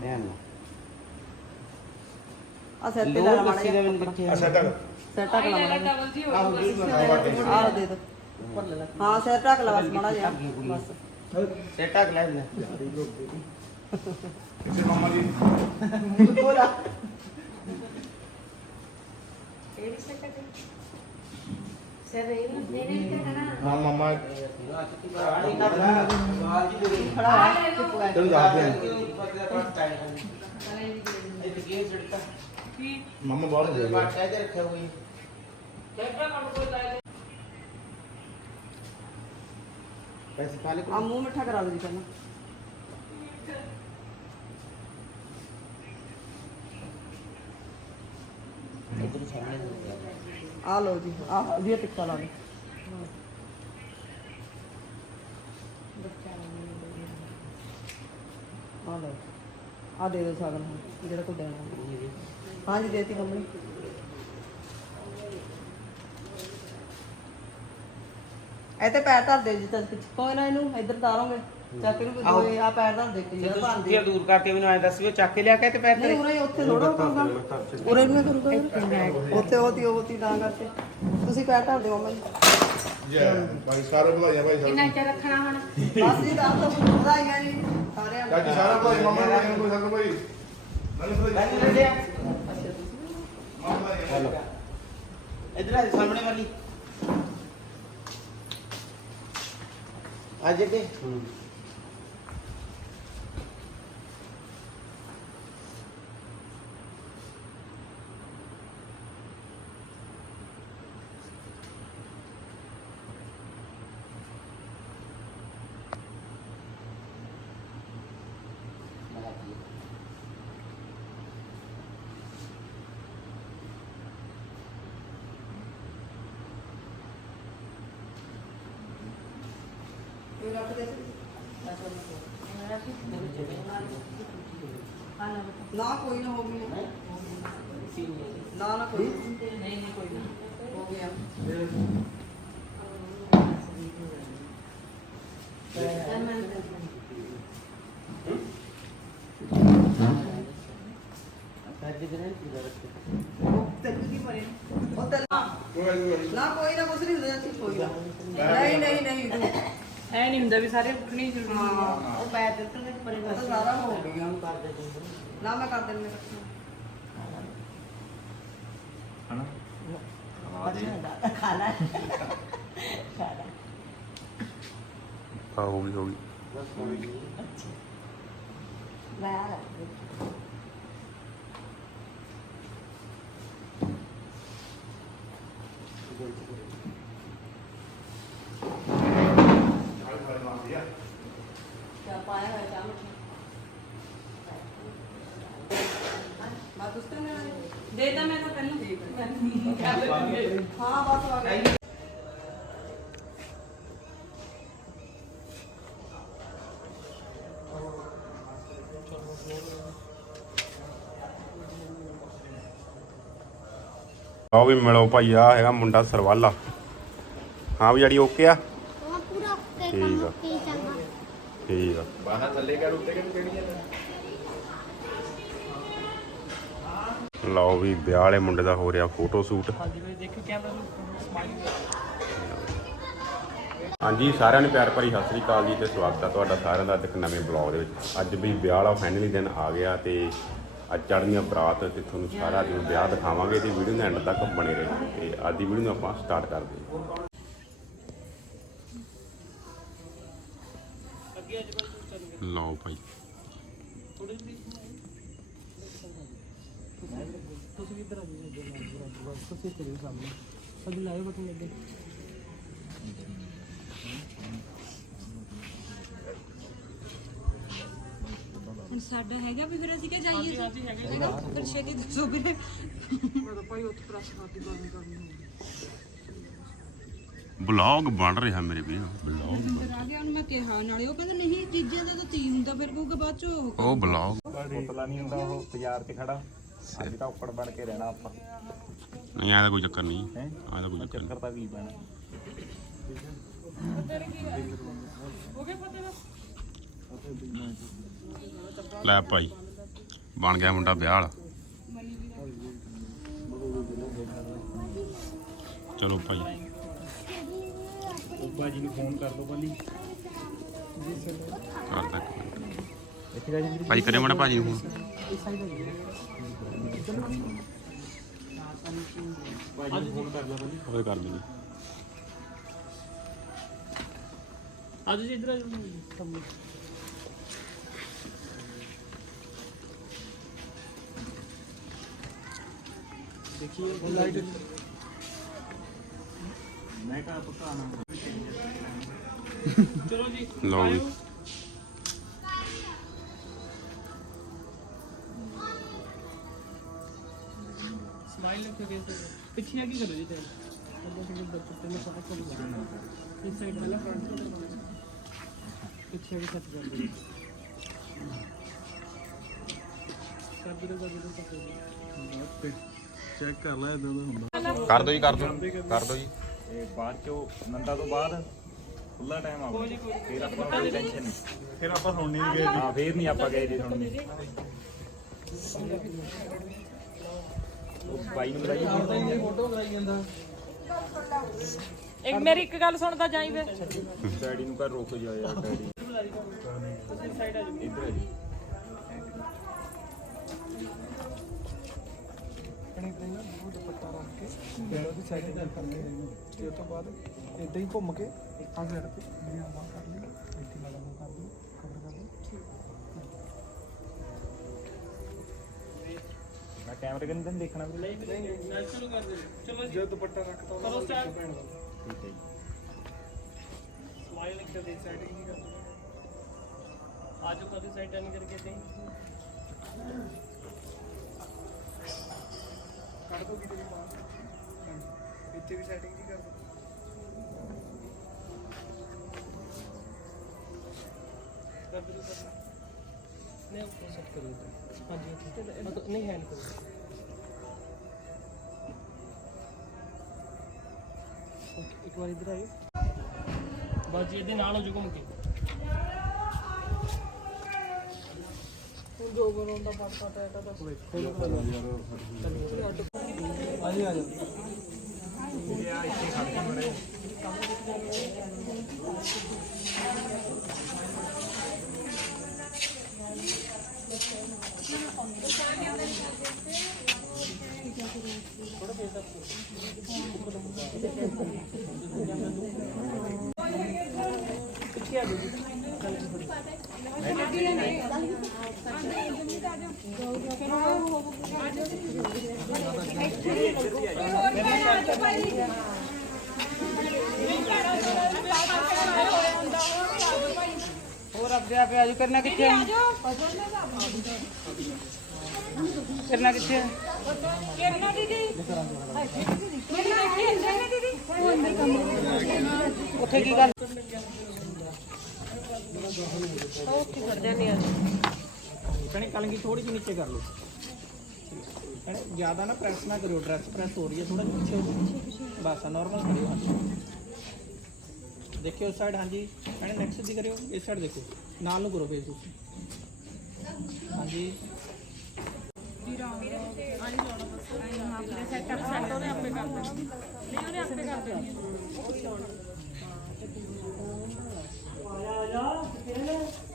ਧਿਆਨ ਨਾਲ ਆ ਸਿਰ ਤੇ ਲਾ ਮਾੜਾ ਦੱਸੀ ਦਾ ਜਿਹਾ ਕਿੱਥੇ ਆ? ਅੱਛਾ ਟਕ ਸਿਰ ਢੱਕ ਲਾ ਮਾੜਾ ਜਿਹਾ। ਡਬਲ ਜੀ ਹੋ ਆਹੋ ਜੀ ਆਹ ਦੇ ਦੋ। ਹਾਂ ਸਿਰ ਢੱਕ ਲਾ ਬਸ ਮਾੜਾ ਜਿਹਾ। ਬਸ। ਸੈਟਾ ਕਲਾ ਲੈ ਇੱਥੇ ਮਾਮਾ ਜੀ। ਬੋਲਾ। ਤੇ ਕਰਾ ਹਾਂ ਮਾਮਾ ਖੜਾ ਹੋ ਚੁੱਪ ਕਰ ਚਲੋ ਜਾते हैं ਕੀ ਮਾਮਾ ਬਾਹਰ ਦੇ ਗਏ ਪੈਸੇ ਪਾ ਲੈ ਆ ਮੂੰਹ ਮਿੱਠਾ ਜੀ ਪਹਿਲਾਂ ਇਧਰ ਆ ਲਓ ਜੀ, ਆ ਜੀ ਟਿੱਕਾ ਲਾ ਲਓ। ਆ ਲਓ, ਆ ਦੇ ਦਿਓ ਸਾਗਨ ਹੁਣ ਜਿਹੜਾ ਕੋ ਦੇਣਾ ਹਾਂਜੀ ਦੇਤੀ ਮੰਮੀ। ਇਹ ਤੇ ਪੈਰ ਧਰ ਦੇ ਜੀ ਤਾਂ ਪਿੱਛੇ। ਕੋਈ ਨਾ ਇਹਨੂੰ ਇੱਧਰ ਤਾਰੋਗੇ ਚੱਕ ਇਹਨੂੰ ਆਹੋ। ਕੋਈ ਆ ਪੈਰ ਦੇ ਕੇ ਜੇ ਤੂੰ ਭਾਂਦੇ ਸੁੱਤੀਆਂ ਦੂਰ ਕਰਕੇ ਮੈਨੂੰ ਐ ਦੱਸ ਵੀ ਉਹ ਚੱਕ ਕੇ ਲਿਆ ਕੇ ਤੇ ਪੈਰ ਨਹੀਂ ਤੇਰੇ ਉਰੇ ਉੱਥੇ ਥੋੜਾ ਕਰੂਗਾ ਉਰੇ ਨੂੰ ਕਰੂਗਾ ਉੱਥੇ ਉਹਦੀ ਉਹਦੀ ਤਾਂ ਕਰਕੇ। ਤੁਸੀਂ ਪੈਰ ਧਰ ਦਿਓ ਮੰਮੀ ਜੈ ਭਾਈ ਸਾਰੇ ਬੁਲਾਈਆਂ ਭਾਈ ਕਿੰਨਾ ਸਾਰੇ ਚਿਰ ਰੱਖਣਾ ਹੁਣ? ਬਸ ਜੀ ਤਾਂ ਤਾਂ ਵਧਾਈਆਂ ਜੀ। ਸਾਰਿਆਂ ਨੂੰ। ਚਾਚੀ ਸਾਰਾ ਬੁਲਾਈ ਮਾਮਾ ਨੂੰ ਕੋਈ ਸਾਡਾ ਭਾਈ ਨਾਲੇ ਬੰਦ ਬੁਲਾਈ ਲੈ ਮਾਮਾ ਚਲੋ ਇਧਰ ਆ ਸਾਹਮਣੇ ਵਾਲੀ। ਆ ਜੱਗੇ ਇਹ ਰੱਖ ਦੇ ਨਾ ਕੋਈ ਨਾ ਹੋ ਗਈ ਨਾ ਨਾ ਕੋਈ ਨਹੀਂ ਨਹੀਂ ਕੋਈ ਨਾ ਹੋ ਗਿਆ ਅੱਜ ਦੇ ਨਹੀਂ ਪੂਰਾ ਰੱਖੇ ਉਹ ਤੇ ਕੀ ਮਰੇ ਉਹ ਤੇ ਨਾ ਨਾ ਕੋਈ ਨਾ ਕੁਛ ਨਹੀਂ ਹੁੰਦਾ ਜੀ ਕੋਈ ਨਾ ਨਹੀਂ ਨਹੀਂ ਨਹੀਂ ਐ ਨਹੀਂ ਹੁੰਦਾ ਵੀ ਸਾਰੇ ਉੱਠਣੀ ਜ਼ਰੂਰੀ ਹਾਂ ਉਹ ਪੈਰ ਦਿੱਤੇ ਤੇ ਪਰੇ ਉਹ ਤਾਂ ਸਾਰਾ ਹੋ ਗਿਆ ਕਰ ਦੇ ਤੂੰ ਨਾ ਮੈਂ ਕਰ ਦਿੰਦੀ ਹਾਂ ਹੋ ਗਈ ਹੋ ਗਈ ਹੋ ਗਈ। ਕਿਆ ਪਾਇਆ ਹੋਇਆ ਚਾਹ ਮਿੱਠਾ ਮੈਂ ਤੁਸਤੇ ਨੇ ਦੇ ਤਾਂ ਮੈਂ ਤਾਂ ਪਹਿਲਾਂ ਹਾਂ। ਬਸ ਆ ਗਈ ਆਓ ਵੀ ਮਿਲੋ ਭਾਈ ਆ ਹੈਗਾ ਮੁੰਡਾ ਸਰਵਾਲਾ। ਹਾਂ ਵੀ ਜੜੀ ਓਕੇ ਆ? ਹਾਂ ਪੂਰਾ ਓਕੇ ਠੀਕ ਕੰਮ ਆ। ਠੀਕ ਆ। ਬਾਹਰ ਥੱਲੇ ਕਰ ਉੱਤੇ ਕਿ ਕਿਹੜੀ ਹੈ ਲਓ ਵੀ ਵਿਆਹ ਵਾਲੇ ਮੁੰਡੇ ਦਾ ਹੋ ਰਿਹਾ ਫੋਟੋ ਸ਼ੂਟ ਹਾਂਜੀ ਵੀ ਦੇਖੋ ਕੈਮਰਾ ਨੂੰ ਸਮਾਈਲ ਹਾਂਜੀ ਸਾਰਿਆਂ ਨੂੰ ਪਿਆਰ ਭਰੀ ਸਤਿ ਸ੍ਰੀ ਅਕਾਲ ਜੀ ਤੇ ਸਵਾਗਤ ਹੈ ਤੁਹਾਡਾ ਸਾਰਿਆਂ ਦਾ ਇੱਕ ਨਵੇਂ ਬਲੌਗ ਦੇ ਵਿੱਚ। ਅੱਜ ਵੀ ਵਿਆਹ ਵਾਲਾ ਫਾਈਨਲੀ ਦਿਨ ਆ ਗਿਆ ਤੇ ਅੱਜ ਚੜ੍ਹਦੀਆਂ ਬਰਾਤ ਤੇ ਤੁਹਾਨੂੰ ਸਾਰਾ ਦਿਨ ਵਿਆਹ ਦਿਖਾਵਾਂਗੇ ਤੇ ਵੀਡੀਓ ਦੇ ਐਂਡ ਤੱਕ ਬਣੇ ਰਹੋ ਤੇ ਅੱਜ ਦੀ ਵੀਡੀਓ ਨੂੰ ਆਪਾਂ ਸਟਾਰਟ ਕਰਦੇ ਹਾਂ। ਲਓ ਭਾਈ। ਤੁਸੀਂ ਵੀ ਇੱਧਰ ਆ ਜਾਓ ਤੁਸੀਂ ਕਰਿਓ ਸਾਹਮਣੇ ਅਭੀ ਲਾਈਵ ਬਟਨ ਲੱਗੇ ਹੁਣ ਸਾਡਾ ਹੈਗਾ ਵੀ ਫਿਰ ਅਸੀਂ ਕਿ ਜਾਈਏ ਹਾਂਜੀ ਹੈਗੇ ਫਿਰ ਛੇਤੀ ਦੱਸੋ ਵੀਰੇ। ਮੈਂ ਤਾਂ ਭਾਈ ਉੱਥੇ ਪ੍ਰੈਸ ਕਰਦੀ ਗੱਲ ਕਰਨੀ ਹੋਊਗੀ ਬਲੌਗ ਬਣ ਰਿਹਾ ਮੇਰੇ ਵੀਰ। ਬਲੌਗ ਫਿਰ ਆ ਗਿਆ ਉਹਨੂੰ ਮੈਂ ਕਿਹਾ ਨਾਲੇ। ਉਹ ਕਹਿੰਦਾ ਨਹੀਂ ਚੀਜ਼ਾਂ ਦਾ ਤਾਂ ਤੀ ਹੁੰਦਾ ਫਿਰ ਕਹੂਗਾ ਬਾਅਦ ਚ ਉਹ ਉਹ ਬਲੌਗ ਪੁਤਲਾ ਨਹੀਂ ਹੁੰਦਾ ਉਹ ਬਾਜ਼ਾਰ 'ਚ ਖੜਾ। ਅੱਜ ਤਾਂ ਉੱਪਰ ਬਣ ਕੇ ਰਹਿਣਾ ਆਪਾਂ। ਨਹੀਂ ਆਦਾ ਕੋਈ ਚੱਕਰ ਨਹੀਂ। ਹੈਂ? ਆਦਾ ਕੋਈ ਚੱਕਰ ਚੱਕਰ ਤਾਂ ਕੀ ਪੈਣਾ ਹੋ ਗਿਆ ਫਤਿਹ ਬਸ ਨਹੀਂ ਲੈ ਭਾਈ, ਬਣ ਗਿਆ ਮੁੰਡਾ ਵਿਆਹ ਵਾਲਾ। ਚਲੋ ਭਾਈ। ਬਾਜੀ ਨੂੰ ਫੋਨ ਕਰ ਦੋ ਭਾਜੀ ਕਰਦਾ ਇੱਕ ਭਾਈ ਕਰਿਓ ਮੜਾ ਭਾਜੀ ਨੂੰ ਫੋਨ ਬਾਜੀ ਨੂੰ ਫੋਨ ਕਰ ਲਓ ਭਾਜੀ ਹੋਏ ਕਰ ਦਿੰਦੀ ਅੱਜ ਜੀ ਇਧਰ ਆ ਜਾਓ। ਦੇਖੀਏ ਲਾਈਟ ਮੈਂ ਕਹਾ ਪੱਕਾ ਨਾ ਚਲੋ ਜੀ ਲਓ ਵੀ ਸਮਾਈਲ ਰੱਖੋ ਫੇਸ ਤੇ ਪਿੱਛੇ ਆ ਕੀ ਕਰੋ ਜੀ ਤੇ ਅੱਗੇ से बच्चे पे मैं सारा कर दूंगा इस साइड वाला फ्रंट से करवाना पीछे भी सेट कर दो कर दो कर दो कर दो ਚੈੱਕ ਕਰ ਲੈ ਇਦਾਂ ਦਾ ਹੁੰਦਾ। ਕਰ ਦੋ ਜੀ ਕਰ ਦੋ। ਕਰ ਦੋ ਜੀ। ਇਹ ਬਾਅਦ ਚੋਂ ਨੰਦਾ ਤੋਂ ਬਾਅਦ ਖੁੱਲਾ ਟਾਈਮ ਆਊਗਾ। ਫਿਰ ਆਪਾਂ ਨੂੰ ਕੋਈ ਟੈਨਸ਼ਨ ਨਹੀਂ। ਫਿਰ ਆਪਾਂ ਸੁਣਨੀ ਨਹੀਂ ਗਏ। ਹਾਂ ਫਿਰ ਨਹੀਂ ਆਪਾਂ ਗਏ ਜੀ ਸੁਣਨੀ ਉਹ ਬਾਈ ਨੂੰ ਬੁਲਾਈਏ ਫੋਟੋ ਕਰਾਈ ਜਾਂਦਾ। ਇੱਕ ਮੇਰੀ ਇੱਕ ਗੱਲ ਸੁਣਦਾ ਜਾਈ ਵੇ ਡੈਡੀ ਨੂੰ ਕਰ ਰੋਕ ਜਾ ਯਾਰ ਡੈਡੀ। ਸਾਈਡ ਆ ਜਾਓ ਇੱਧਰ ਆ ਜੀ। ਕਣੀ ਤੇ ਨਾ ਉਹ ਦੁਪੱਟਾ ਰੱਖ ਕੇ ਫਿਰ ਉਹਦੀ ਸੈਟਿੰਗ ਕਰਨੀ ਹੈ ਤੇ ਉਸ ਤੋਂ ਬਾਅਦ ਇਦਾਂ ਹੀ ਘੁੰਮ ਕੇ ਆਹ ਸਾਈਡ ਤੇ ਮੇਰੀ ਆਵਾਜ਼ ਕਰ ਲਈ ਇੱਥੇ ਵਾਲਾ ਨੂੰ ਕਰ ਦਿਓ ਕਵਰ ਕਰ ਦਿਓ ਮੈਂ ਕੈਮਰੇ ਕੰਨ ਤਾਂ ਨੀ ਦੇਖਣਾ ਵੀ ਨਹੀਂ ਨਹੀਂ ਨੈਚੁਰਲ ਕਰ ਦੇ ਚਲੋ ਜੀ ਦੁਪੱਟਾ ਰੱਖਤਾ ਕਰੋ ਸਟਾਰਟ ਠੀਕ ਹੈ ਜੀ ਸਮਾਈਲ ਇੱਕ ਦੇ ਸਾਈਡ ਨਹੀਂ ਕਰ ਆਜੋ ਕਦੇ ਸਾਈਡ ਨਹੀਂ ਕਰਕੇ ਤੇ ਕੱਢ ਦੋ ਕਿਤੇ ਬਾਹਰ ਹਾਂਜੀ। ਇੱਥੇ ਵੀ ਸੈਟਿੰਗ ਨਹੀਂ ਕਰ ਦੋ ਕਰ ਦੋ ਕਰ ਨਹੀਂ ਉਹ ਸੈਟ ਕਰੋ ਹਾਂਜੀ ਇੱਥੇ ਨਹੀਂ ਹੈਂਡ ਕਰੋ ਇੱਕ ਵਾਰ ਇੱਧਰ ਆਇਓ ਬਸ ਜੀ ਇਹਦੇ ਨਾਲ ਹੋ ਜਾਊ ਘੁੰਮ ਕੇ ਜੋ ਬਰੋਂ ਦਾ ਪਾਸ ਪਾਤਾ ਹੈ ਤਾਂ ਦੱਸ ਆ ਜੀ ਆ ਜਾ ਪਿੱਛੇ ਆ ਜਾਓ ਜੀ। ਹੋਰ ਅੱਗੇ ਆ ਪਿਆ ਜੀ ਕਰਨਾ ਕਿੱਥੇ ਆ ਕਰਨਾ ਕਿੱਥੇ ਆ ਕਿਰਨਾ ਦੀਦੀ ਕਿਰਨਾ ਦੀਦੀ ਉੱਥੇ ਕੀ ਗੱਲ ਕਣੇ ਕਲੰਗੀ ਥੋੜੀ ਜਿਹੀ ਨੀਚੇ ਕਰ ਲਓ ਕਣੇ ਜ਼ਿਆਦਾ ਨਾ ਪ੍ਰੈਸ ਨਾ ਕਰਿਓ ਡਰੈਸ ਪ੍ਰੈਸ ਹੋ ਰਹੀ ਹੈ ਥੋੜਾ ਜਿਹਾ ਪਿੱਛੇ ਹੋ ਜਾਓ ਬਸ ਨਾਰਮਲ ਕਰਿਓ ਹਾਂਜੀ ਦੇਖਿਓ ਉਸ ਸਾਈਡ ਹਾਂਜੀ ਕਣੇ ਨੈਕਸਟ ਦੀ ਕਰਿਓ ਇਸ ਸਾਈਡ ਦੇਖੋ ਨਾਲ ਨੂੰ ਕਰੋ ਫੇਸ ਤੁਸੀਂ। ਹਾਂਜੀ। ਲੱਖ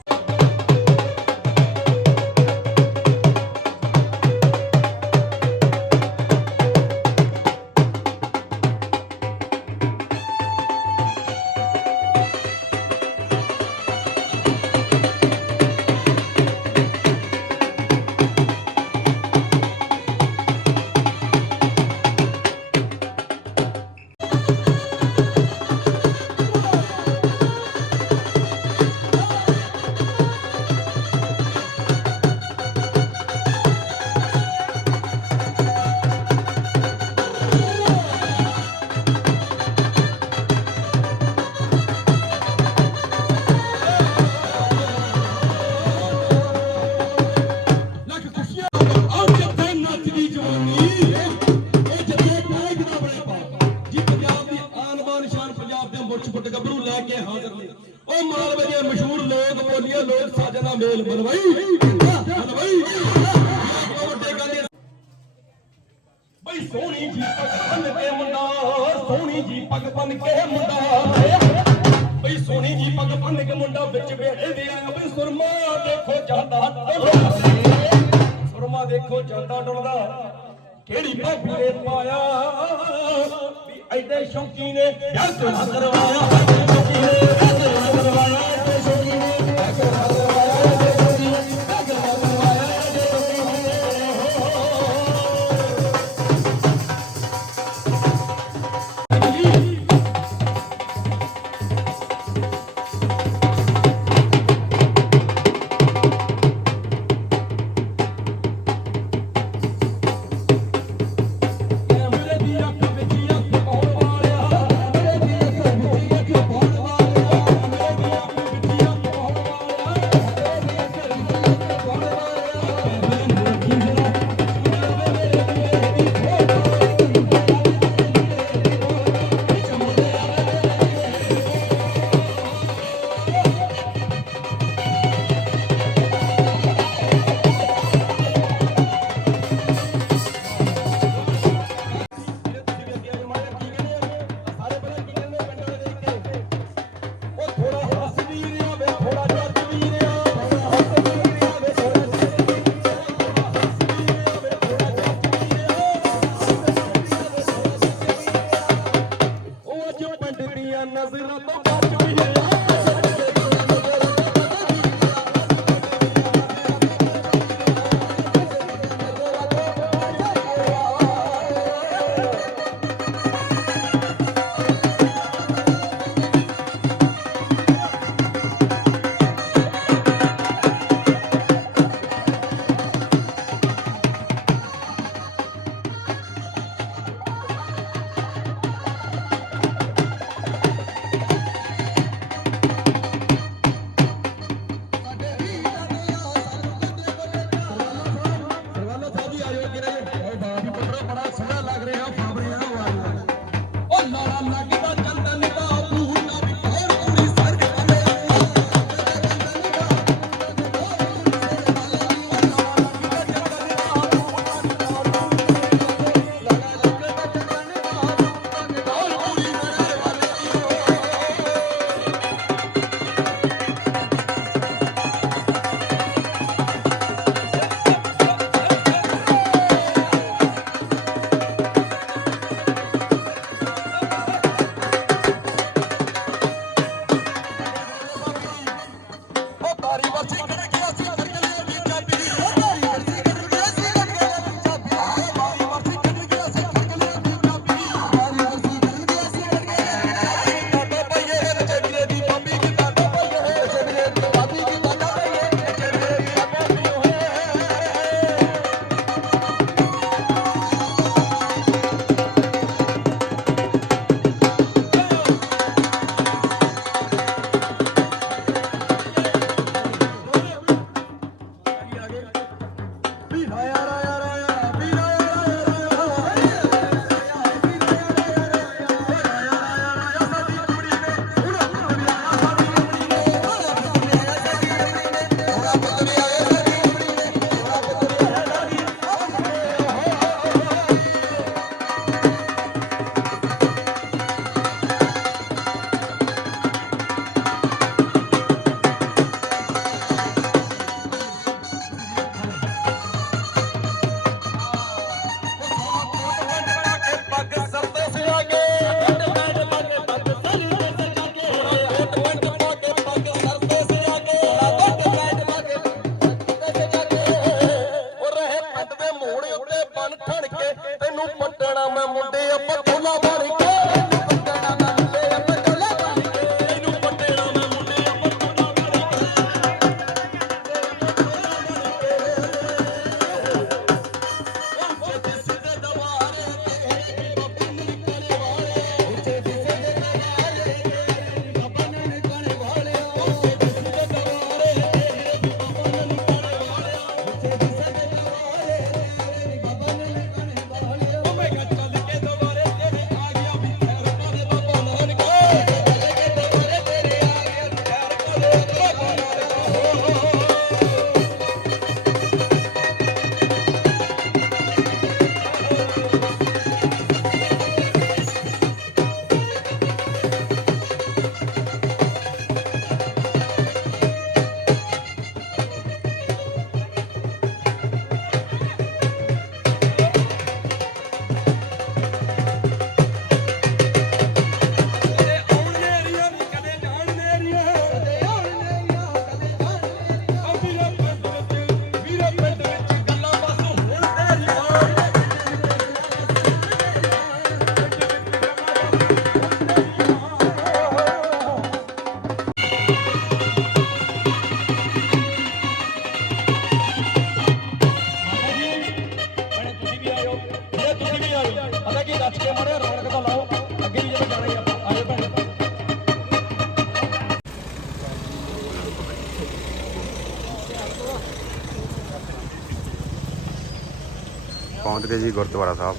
ਕਾਪੀਆਂ ਮੁੱਛ ਪੁੱਟ ਗੱਭਰੂ ਲੈ ਕੇ ਹਾਜ਼ਰ ਨੇ। ਉਹ ਮਾਲਵੇ ਮਸ਼ਹੂਰ ਲੋਕ ਬੋਲੀਆਂ, ਲੋਕ ਸਾਜਣਾ ਮੇਲ ਬਨਵਾਈ ਬਨਵਾਈ ਬਈ ਸੋਹਣੀ ਜੀ ਪੱਗ ਬੰਨ ਕੇ ਮੁੰਡਾ, ਸੋਹਣੀ ਜੀ ਪੱਗ ਕੇ ਮੁੰਡਾ। ਬਈ ਸੋਹਣੀ ਜੀ ਪੱਗ ਕੇ ਮੁੰਡਾ ਵਿੱਚ ਵੇੜੇ ਦੇ ਆ। ਬਈ ਸੁਰਮਾ ਦੇਖੋ ਜਾਂਦਾ ਡੁੱਲਦਾ। ਸੁਰਮਾ ਦੇਖੋ ਜਾਂਦਾ ਡੁੱਲਦਾ। ਕਿਹੜੀ ਭਾਬੀ ਨੇ ਪਾਇਆ? ਐਡੇ ਸ਼ੌਕੀ ਨੇ। ਯਾਰ ਕਿਉਂ ਕਰਵਾਇਆ ਐਡੇ ਸ਼ੌਕੀ ਨੇ। ਐਡੇ ਕਰਵਾਇਆ। ਜੀ ਗੁਰਦੁਆਰਾ ਸਾਹਿਬ।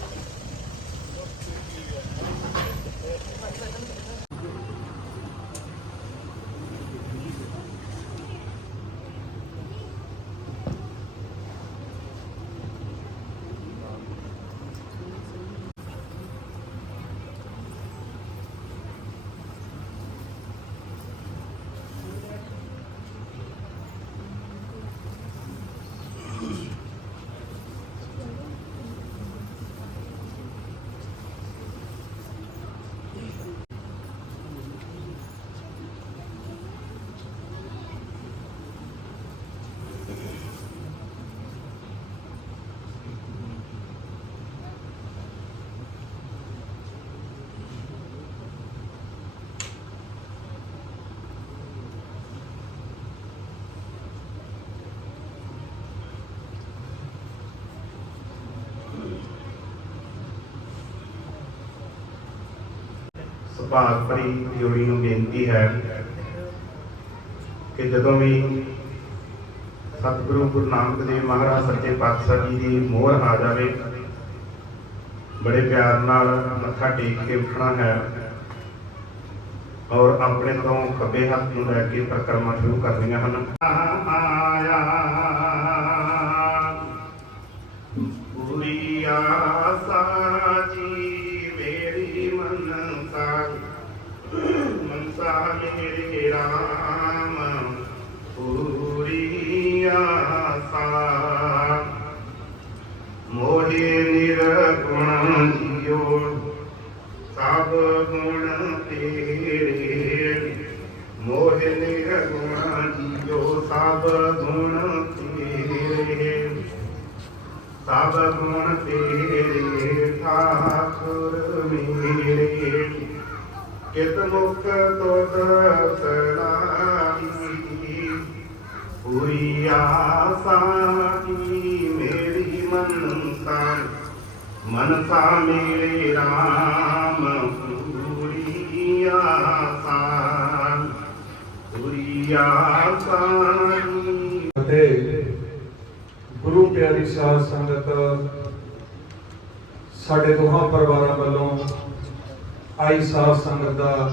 ਸੁਭਾਗ ਭਰੀ ਜੋੜੀ ਨੂੰ ਬੇਨਤੀ ਹੈ ਕਿ ਜਦੋਂ ਵੀ ਸਤਿਗੁਰੂ ਗੁਰੂ ਨਾਨਕ ਦੇਵ ਮਹਾਰਾਜ ਸੱਚੇ ਪਾਤਸ਼ਾਹ ਜੀ ਦੀ ਮੋਹਰ ਆ ਜਾਵੇ ਬੜੇ ਪਿਆਰ ਨਾਲ ਮੱਥਾ ਟੇਕ ਕੇ ਉੱਠਣਾ ਹੈ ਔਰ ਆਪਣੇ ਤੋਂ ਖੱਬੇ ਹੱਥ ਨੂੰ ਲੈ ਕੇ ਪ੍ਰਕਰਮਾ ਸ਼ੁਰੂ ਕਰਨੀਆਂ ਹਨ ਆਇਆ ਪੂਰੀ ਆਸਾ ਜੀ ਕਿਤ ਮੁਖ ਤੁਧ ਸਲਾਹੀ ਪੂਰੀ ਆਸਾ ਮੇਰੀ ਮਨਸਾ ਮਨਸਾ ਮੇਰੇ ਰਾਮ ਪੂਰੀ ਆਸਾ ਪੂਰੀ ਆਸਾ ਅਤੇ ਗੁਰੂ ਪਿਆਰੀ ਸਾਧ ਸੰਗਤ, ਸਾਡੇ ਦੋਹਾਂ ਪਰਿਵਾਰਾਂ ਵੱਲੋਂ ਆਈ ਸਾਧ ਸੰਗਤ ਦਾ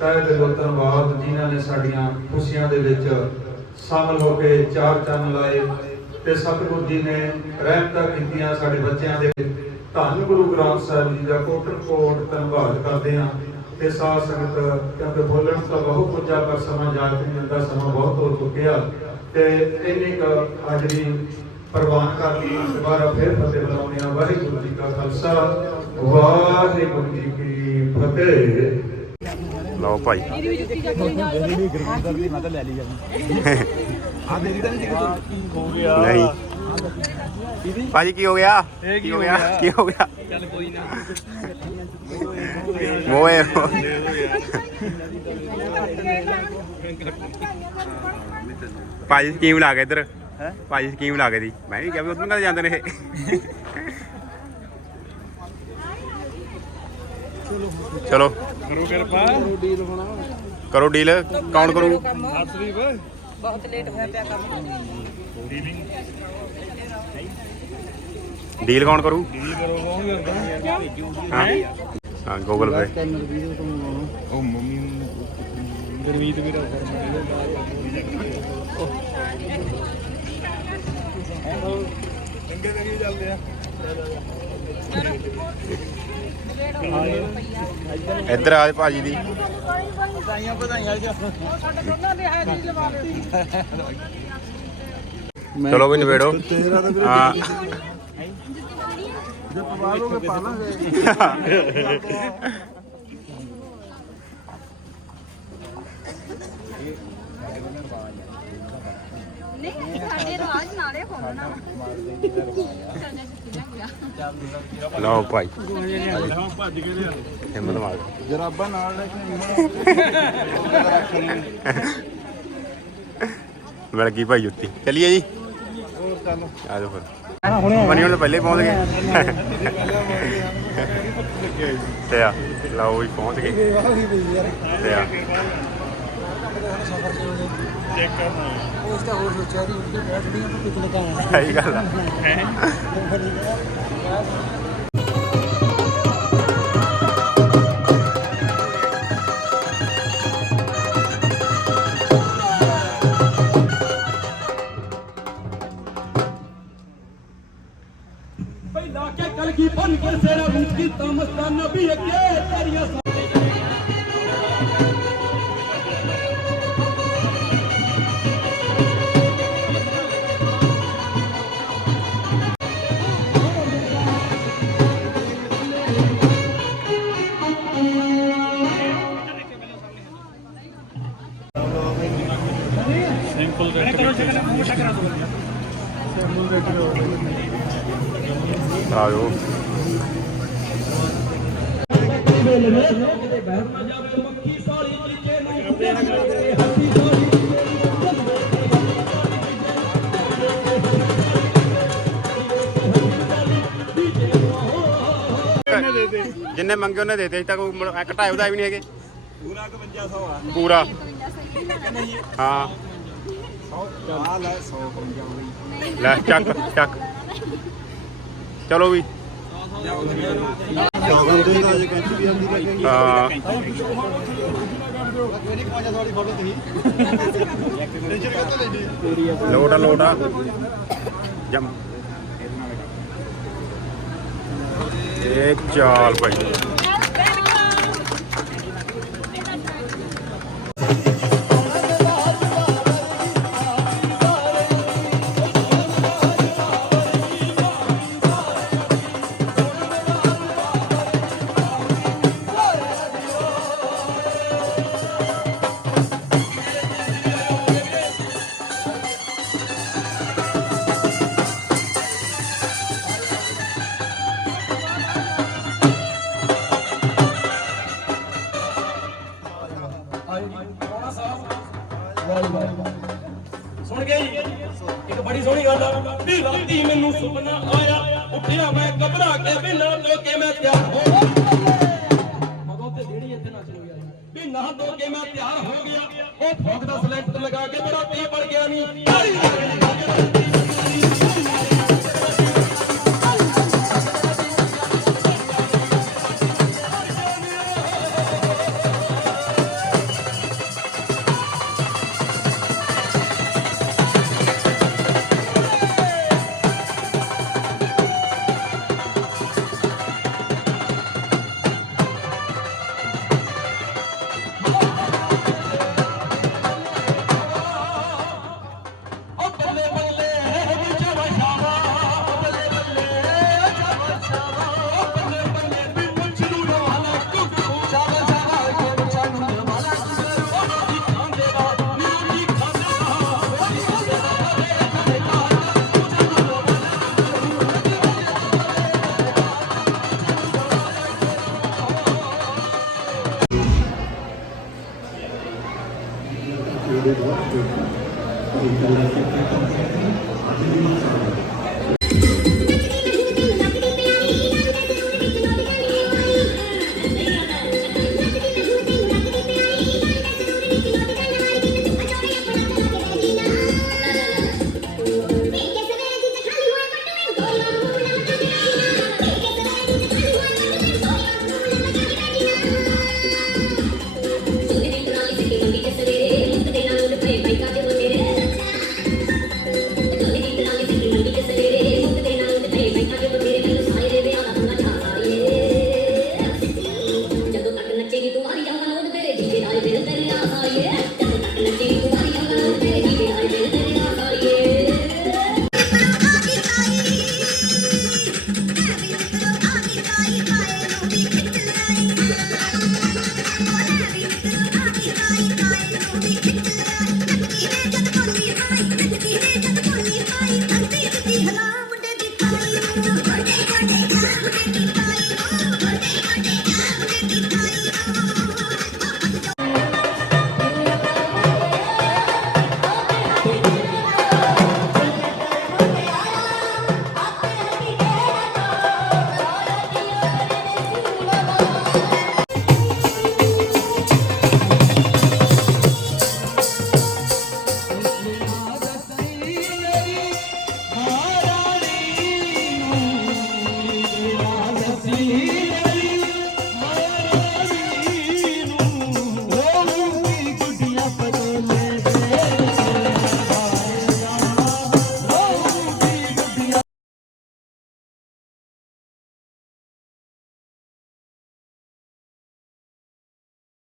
ਤਹਿ ਦਿਲੋਂ ਧੰਨਵਾਦ, ਜਿਨ੍ਹਾਂ ਨੇ ਸਾਡੀਆਂ ਖੁਸ਼ੀਆਂ ਦੇ ਵਿੱਚ ਸ਼ਾਮਲ ਹੋ ਕੇ ਚਾਰ ਚੰਨ ਲਾਏ ਤੇ ਸਤਿਗੁਰੂ ਜੀ ਨੇ ਰਹਿਮਤਾਂ ਕੀਤੀਆਂ ਸਾਡੇ ਬੱਚਿਆਂ ਦੇ ਧੰਨ ਗੁਰੂ ਗ੍ਰੰਥ ਸਾਹਿਬ ਜੀ ਦਾ ਕੋਟਨ ਕੋਟ ਧੰਨਵਾਦ ਕਰਦੇ ਹਾਂ ਤੇ ਸਾਧ ਸੰਗਤ ਕਿਉਂਕਿ ਬੋਲਣ ਤਾਂ ਬਹੁਤ ਕੁਝ ਆ ਪਰ ਸਮਾਂ ਜਾ ਕੇ ਨਹੀਂ ਸਮਾਂ ਬਹੁਤ ਹੋ ਚੁੱਕਿਆ। ਤੇ ਇੰਨੀ ਕੁ ਹਾਜ਼ਰੀ ਪ੍ਰਵਾਨ ਕਰਕੇ ਦੁਬਾਰਾ ਫਿਰ ਫਤਿਹ ਬੁਲਾਉਂਦੇ ਹਾਂ। ਵਾਹਿਗੁਰੂ ਜੀ ਕਾ ਖਾਲਸਾ, ਵਾਹਿਗੁਰੂ ਜੀ ਕੀ ਫਤਿਹ ਲਓ ਭਾਈ। ਹੋ ਗਿਆ ਨਹੀਂ। ਭਾਜੀ ਕੀ ਹੋ ਗਿਆ? ਕੀ ਹੋ ਗਿਆ? ਕੀ ਹੋ ਗਿਆ? ਚੱਲ ਕੋਈ ਨਾ। ਮੋਏ ਭਾਜੀ ਸਕੀਮ ਲਾ ਕੇ ਇੱਧਰ। ਭਾਜੀ ਸਕੀਮ ਲਾ ਕੇ ਦੀ। ਮੈਂ ਵੀ ਕਿਹਾ ਵੀ ਉਦੋਂ ਕਦ ਜਾਂਦੇ ਨੇ ਇਹ। ਚਲੋ। ਕਰੋ ਕਿਰਪਾ। ਕਰੋ ਡੀਲ। ਕੌਣ ਕਰੂ ਬਹੁਤ ਲੇਟ ਹੋਇਆ ਪਿਆ ਕੰਮ ਡੀਲ ਕੌਣ ਕਰੂ? ਕੀ ਕਰੋ ਕੌਣ ਕਰਦਾ? ਹਾਂ। ਹਾਂ ਗੂਗਲ ਪੇ। ਉਹ ਮੰਮੀ ਗੁਰਮੀਤ ਵੀਰਾ ਚੰਗੇ ਤਰੀ ਚੱਲਦੇ ਆ। ਇੱਧਰ ਆ ਭਾਜੀ ਦੀ। ਵਧਾਈਆਂ ਵਧਾਈਆਂ ਜੀ ਚਲੋ ਵੀ ਨਿਬੇੜੋ। ਹਾਂ ਨਹੀਂ, ਸਾਡੇ ਰਾਜ ਨਾਲੇ ਹੋਣਾ। ਲਓ ਭਾਈ। ਹਿੰਮਤ ਮਾਰ। ਜਰਾਬਾਂ ਨਾਲ ਲੈ ਕੇ ਮਿਲ ਗਈ ਭਾਈ ਜੁੱਤੀ। ਚਲਿਏ ਜੀ। ਹੋਰ ਚੱਲ। ਆ ਜਾਓ ਫਿਰ। ਮਨੀ ਹੁਣ ਪਹਿਲੇ ਪਹੁੰਚ ਗਏ। ਤੇ ਆ ਲਓ ਵੀ ਪਹੁੰਚ ਗਏ। ਤੇ ਆ। ਚੈੱਕ ਕਰਨਾ ਉਸ ਤਾਂ ਹੋਰ ਸੋਚਿਆ ਦੀ ਉਹ ਬਹੁਤ ਵਧੀਆ ਪਰ ਕੁਝ ਲਗਾਉਣਾ। ਸਹੀ ਗੱਲ ਆ। ਆ ਜਾਓ ਸਾਲੀ ਨੂੰ ਹੱਥੀ ਸਾਲੀ ਜਿੰਨੇ ਮੰਗੇ ਉਹਨੇ ਦੇ ਦਿੱਤੇ ਅਜੇ ਤੱਕ ਉਹ ਇੱਕ ਢਾਈ ਉਹਦਾ ਵੀ ਨਹੀਂ ਹੈਗੇ। ਪੂਰਾ। 5500 ਆ ਪੂਰਾ ਹਾਂ ਆ ਲੈ 155 ਲੈ ਚੱਕ ਚੱਕ। ਚਲੋ ਵੀ। ਹਾਂ। ਲੋਟਾ ਆ ਜਮ। ਇਹ ਚਾਲ ਭਾਈ ਮੈਂ ਘਬਰਾ ਕੇ ਬਿਨਾਂ ਧੋ ਕੇ